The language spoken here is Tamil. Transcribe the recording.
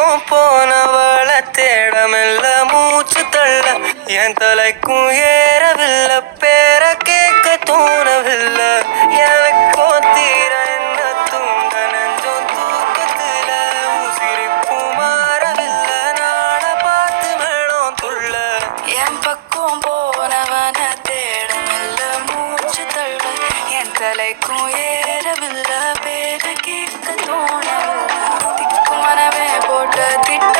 பக்கம் போனவள தேடமெல்ல மூச்சு தள்ள என் தலைக்கும் ஏறவில்லை பேர கேட்க தோணவில்லை எனக்கும் தீர என்ன தூங்க நெஞ்சம் தூக்கத்துல உசிரிப்பும் மாறவில்லை நாட பார்த்து மேளம் துள்ள என் பக்கம் போனவன தேடமெல்ல மூச்சு தள்ள என் தலைக்கும் ஏறவில்லை பேர கேட்க தோணவில்லை திக்கு மனமே போட்ட திட்ட